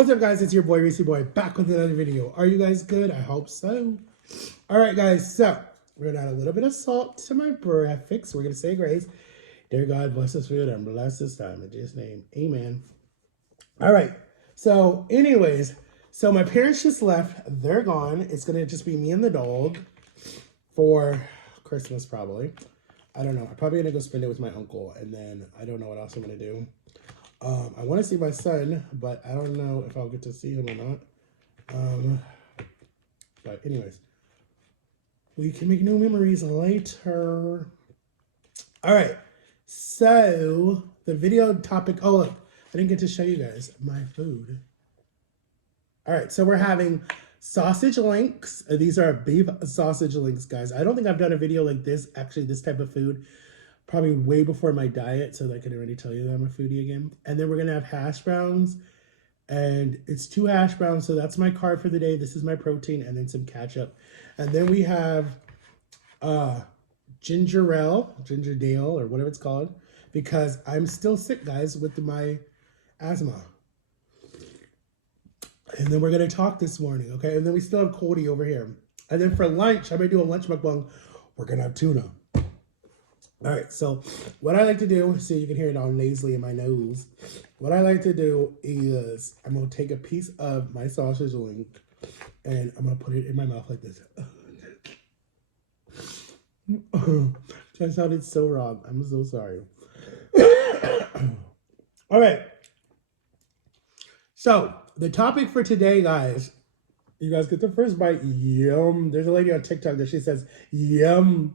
What's up, guys? It's your boy, Reese Boy, back with another video. Are you guys good? I hope so. All right, guys. So we're gonna add a little bit of salt to my breakfast. We're gonna say grace. Dear God, bless this food and bless this time. In Jesus' name, amen. All right. So, anyways, so my parents just left. They're gone. It's gonna just be me and the dog for Christmas, probably. I don't know. I'm probably gonna go spend it with my uncle, and then I don't know what else I'm gonna do. I want to see my son, but I don't know if I'll get to see him or not. But anyways, we can make new memories later. All right. So the video topic. Oh, look, I didn't get to show you guys my food. All right. So we're having sausage links. These are beef sausage links, guys. I don't think I've done a video like this, actually, this type of food, probably way before my diet, so I can already tell you that I'm a foodie again. And then we're gonna have hash browns, and it's 2 hash browns, so that's my carb for the day. This is my protein, and then some ketchup. And then we have ginger ale, or whatever it's called, because I'm still sick, guys, with my asthma. And then we're gonna talk this morning, okay? And then we still have Cody over here. And then for lunch, I'm gonna do a lunch mukbang. We're gonna have tuna. All right, so what I like to do, so you can hear it all nasally in my nose. What I like to do is I'm going to take a piece of my sausage link and I'm going to put it in my mouth like this. That sounded so wrong. I'm so sorry. All right. So the topic for today, guys, you guys get the first bite. Yum. There's a lady on TikTok that she says, yum.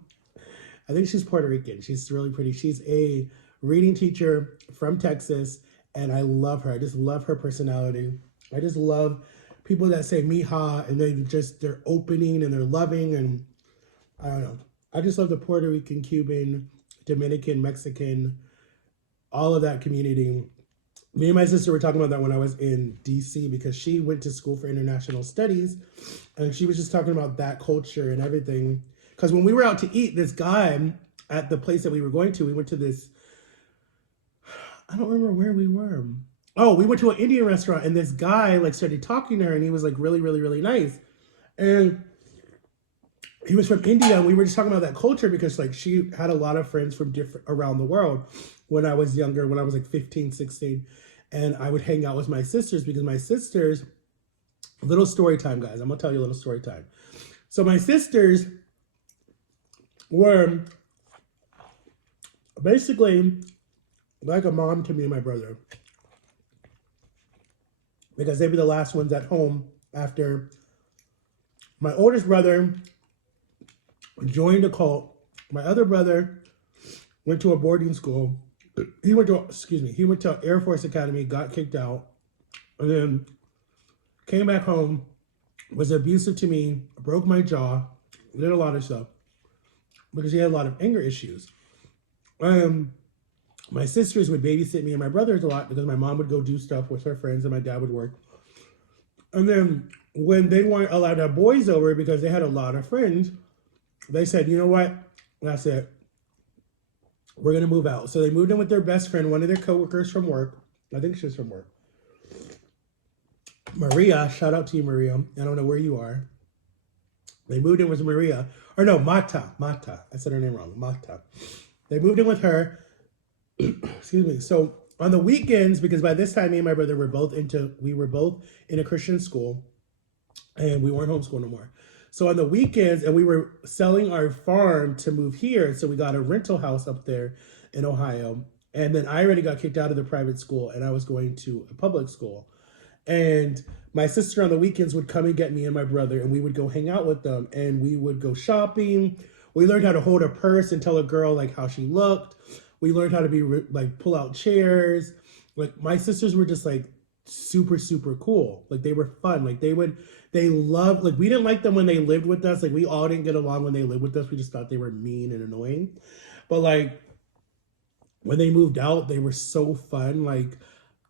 I think she's Puerto Rican. She's really pretty. She's a reading teacher from Texas, and I love her. I just love her personality. I just love people that say mija, and they're opening and they're loving, and I don't know. I just love the Puerto Rican, Cuban, Dominican, Mexican, all of that community. Me and my sister were talking about that when I was in DC, because she went to school for international studies, and she was just talking about that culture and everything. Because when we were out to eat, this guy at the place that we were going to, we went to this, I don't remember where we were. Oh, we went to an Indian restaurant, and this guy like started talking to her, and he was like really, really, really nice. And he was from India, and we were just talking about that culture, because like she had a lot of friends from different around the world when I was younger, when I was like 15, 16. And I would hang out with my sisters, because my sisters, little story time, guys. I'm going to tell you a little story time. So my sisters were basically like a mom to me and my brother, because they were the last ones at home after my oldest brother joined a cult. My other brother went to a boarding school. He went to Air Force Academy, got kicked out, and then came back home, was abusive to me, broke my jaw, did a lot of stuff, because he had a lot of anger issues. My sisters would babysit me and my brothers a lot, because my mom would go do stuff with her friends and my dad would work. And then when they weren't allowed to have boys over, because they had a lot of friends, they said, you know what? That's it. We're going to move out. So they moved in with their best friend, one of their coworkers from work. I think she was from work. Maria, shout out to you, Maria. I don't know where you are. They moved in with Maria. Or no, Mata. I said her name wrong. Mata. They moved in with her. Excuse me. So on the weekends, because by this time me and my brother were both in a Christian school, and we weren't homeschooled no more. So on the weekends, and we were selling our farm to move here, so we got a rental house up there in Ohio. And then I already got kicked out of the private school, and I was going to a public school. And my sister on the weekends would come and get me and my brother, and we would go hang out with them, and we would go shopping. We learned how to hold a purse and tell a girl like how she looked. We learned how to be like pull out chairs. Like my sisters were just like super, super cool. Like they were fun. Like they loved, like we didn't like them when they lived with us. Like we all didn't get along when they lived with us. We just thought they were mean and annoying. But like when they moved out, they were so fun. Like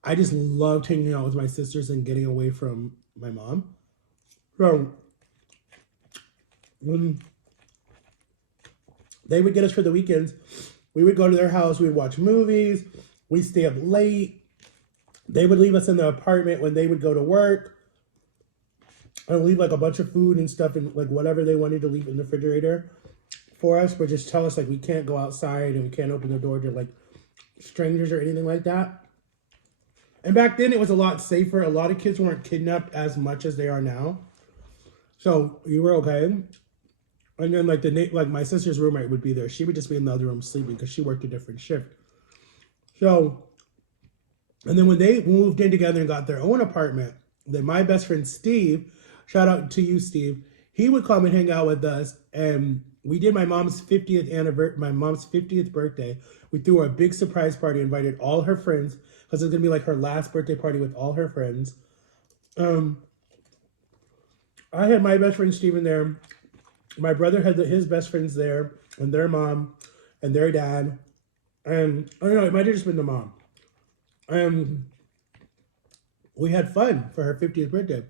I just loved hanging out with my sisters and getting away from my mom. So when they would get us for the weekends, we would go to their house, we would watch movies, we'd stay up late, They would leave us in the apartment when they would go to work and leave like a bunch of food and stuff and like whatever they wanted to leave in the refrigerator for us, but just tell us like we can't go outside and we can't open the door to like strangers or anything like that. And back then it was a lot safer. A lot of kids weren't kidnapped as much as they are now. So you were okay. And then like my sister's roommate would be there. She would just be in the other room sleeping because she worked a different shift. So, and then when they moved in together and got their own apartment, then my best friend Steve, shout out to you, Steve, he would come and hang out with us. And we did my mom's 50th birthday. We threw her a big surprise party, invited all her friends, because it was gonna be like her last birthday party with all her friends. I had my best friend Steven there. My brother had his best friends there, and their mom, and their dad, and I don't know, it might have just been the mom. We had fun for her 50th birthday.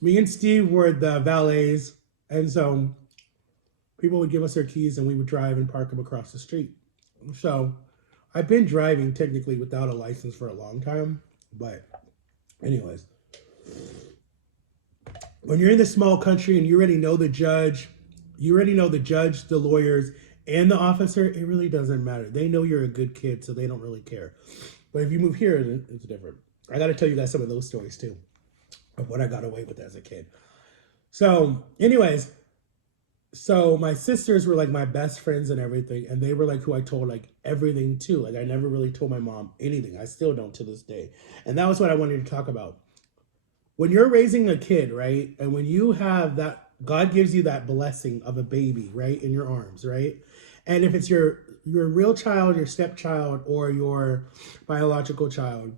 Me and Steve were the valets, and so people would give us their keys, and we would drive and park them across the street. So I've been driving technically without a license for a long time, but anyways. When you're in this small country and you already know the judge, the lawyers, and the officer, it really doesn't matter. They know you're a good kid, so they don't really care. But if you move here, it's different. I got to tell you guys some of those stories too, of what I got away with as a kid. So anyways, so my sisters were like my best friends and everything, and they were like who I told like everything to. Like I never really told my mom anything. I still don't to this day. And that was what I wanted to talk about. When you're raising a kid, right? And when you have that, God gives you that blessing of a baby, right? In your arms, right? And if it's your real child, your stepchild, or your biological child,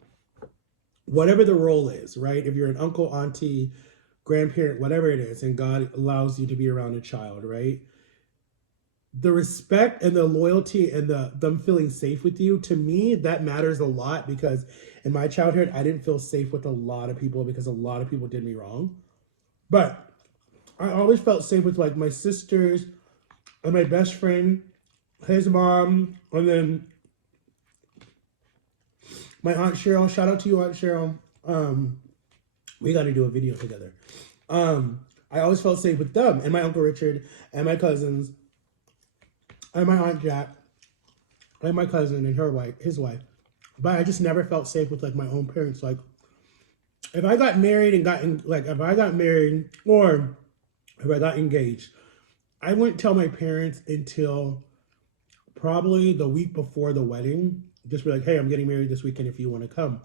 whatever the role is, right? If you're an uncle, auntie, grandparent, whatever it is, and God allows you to be around a child, right? The respect and the loyalty and them feeling safe with you, to me, that matters a lot, because in my childhood, I didn't feel safe with a lot of people because a lot of people did me wrong. But I always felt safe with like my sisters and my best friend, his mom, and then my Aunt Cheryl. Shout out to you, Aunt Cheryl. We got to do a video together. I always felt safe with them and my Uncle Richard and my cousins and my Aunt Jack and my cousin and his wife. But I just never felt safe with like my own parents. Like if I got married or if I got engaged, I wouldn't tell my parents until probably the week before the wedding. Just be like, hey, I'm getting married this weekend if you want to come.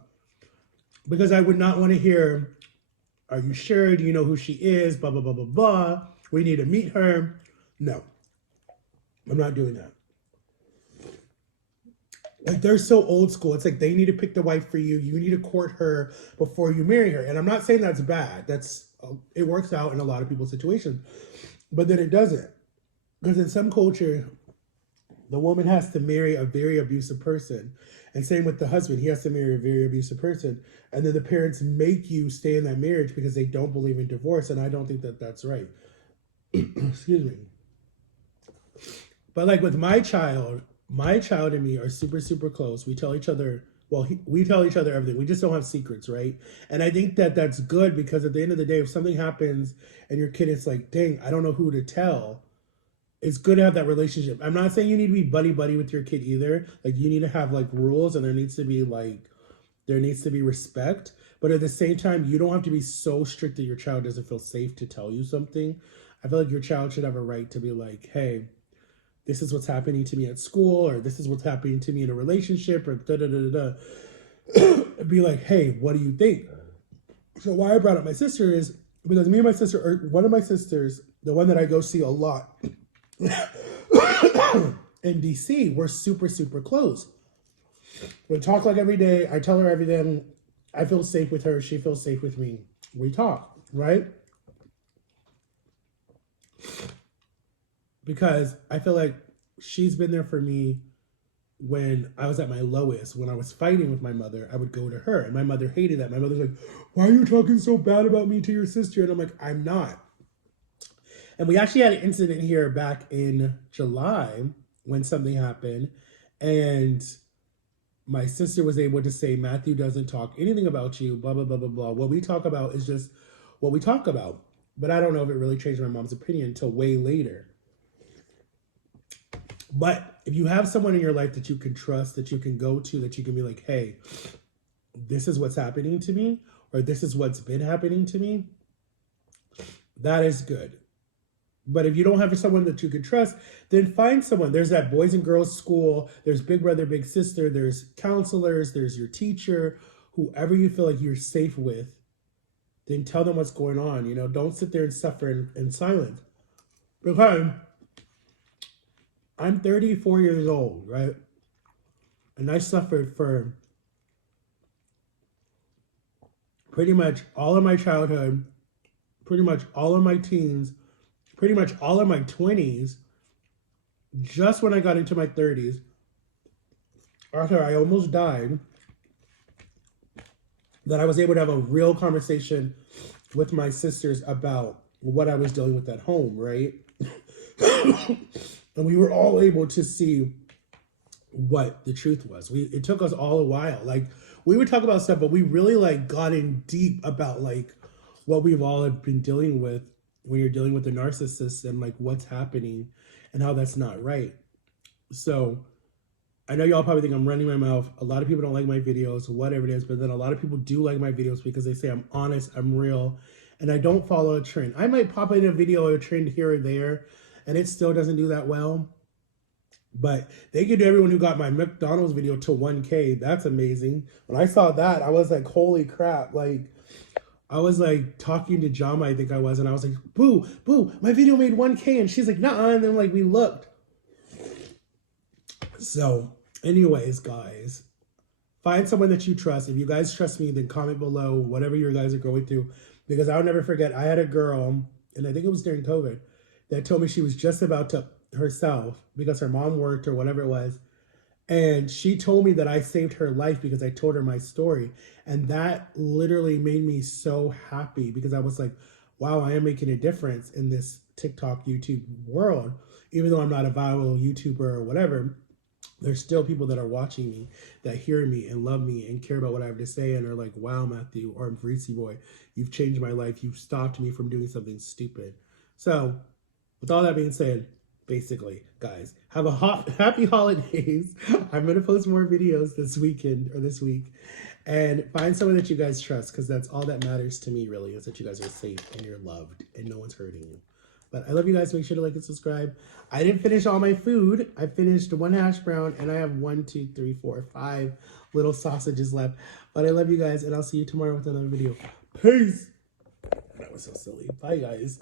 Because I would not want to hear, are you sure? Do you know who she is? Blah, blah, blah, blah, blah. We need to meet her. No, I'm not doing that. Like, they're so old school. It's like they need to pick the wife for you. You need to court her before you marry her. And I'm not saying that's bad. It works out in a lot of people's situations. But then it doesn't. Because in some culture, the woman has to marry a very abusive person. And same with the husband. He has to marry a very abusive person. And then the parents make you stay in that marriage because they don't believe in divorce. And I don't think that that's right. Excuse me. But like with my child and me are super, super close. We tell each other, we tell each other everything. We just don't have secrets, right? And I think that that's good, because at the end of the day, if something happens and your kid is like, dang, I don't know who to tell, it's good to have that relationship. I'm not saying you need to be buddy-buddy with your kid either. Like, you need to have like rules, and there needs to be respect. But at the same time, you don't have to be so strict that your child doesn't feel safe to tell you something. I feel like your child should have a right to be like, hey, this is what's happening to me at school, or this is what's happening to me in a relationship, or da-da-da-da-da. Be like, hey, what do you think? So why I brought up my sister is because me and my sister, or one of my sisters, the one that I go see a lot in DC, we're super, super close. We talk like every day. I tell her everything. I feel safe with her. She feels safe with me. We talk, right? Because I feel like she's been there for me when I was at my lowest. When I was fighting with my mother, I would go to her. And my mother hated that. My mother's like, why are you talking so bad about me to your sister? And I'm like, I'm not. And we actually had an incident here back in July when something happened. And my sister was able to say, Matthew doesn't talk anything about you, blah, blah, blah, blah, blah. What we talk about is just what we talk about. But I don't know if it really changed my mom's opinion until way later. But if you have someone in your life that you can trust, that you can go to, that you can be like, hey, this is what's happening to me, or this is what's been happening to me, that is good. But if you don't have someone that you can trust, then find someone. There's that boys and girls school. There's big brother, big sister. There's counselors. There's your teacher. Whoever you feel like you're safe with, then tell them what's going on. You know, don't sit there and suffer in silence. Because I'm 34 years old, right? And I suffered for pretty much all of my childhood, pretty much all of my teens, pretty much all of my 20s, just when I got into my 30s, after I almost died, that I was able to have a real conversation with my sisters about what I was dealing with at home, right? And we were all able to see what the truth was. It took us all a while. Like, we would talk about stuff, but we really like got in deep about like what we've all been dealing with when you're dealing with a narcissist, and like what's happening and how that's not right. So I know y'all probably think I'm running my mouth. A lot of people don't like my videos, whatever it is, but then a lot of people do like my videos because they say I'm honest, I'm real, and I don't follow a trend. I might pop in a video or a trend here or there, and it still doesn't do that well. But thank you to everyone who got my McDonald's video to 1K. That's amazing. When I saw that, I was like, holy crap. Like, I was like talking to Jama, I think I was, and I was like, boo, boo, my video made 1K. And she's like, nah, and then like we looked. So anyways, guys, find someone that you trust. If you guys trust me, then comment below whatever you guys are going through. Because I'll never forget, I had a girl, and I think it was during COVID, that told me she was just about to herself because her mom worked or whatever it was. And she told me that I saved her life because I told her my story. And that literally made me so happy because I was like, wow, I am making a difference in this TikTok, YouTube world. Even though I'm not a viral YouTuber or whatever, there's still people that are watching me, that hear me and love me and care about what I have to say and are like, wow, Matthew, or Breezy Boy, you've changed my life. You've stopped me from doing something stupid. So with all that being said, basically, guys, have a happy holidays. I'm going to post more videos this weekend or this week. And find someone that you guys trust, because that's all that matters to me, really, is that you guys are safe and you're loved and no one's hurting you. But I love you guys. Make sure to like and subscribe. I didn't finish all my food. I finished 1 hash brown, and I have 1, 2, 3, 4, 5 little sausages left. But I love you guys, and I'll see you tomorrow with another video. Peace. That was so silly. Bye, guys.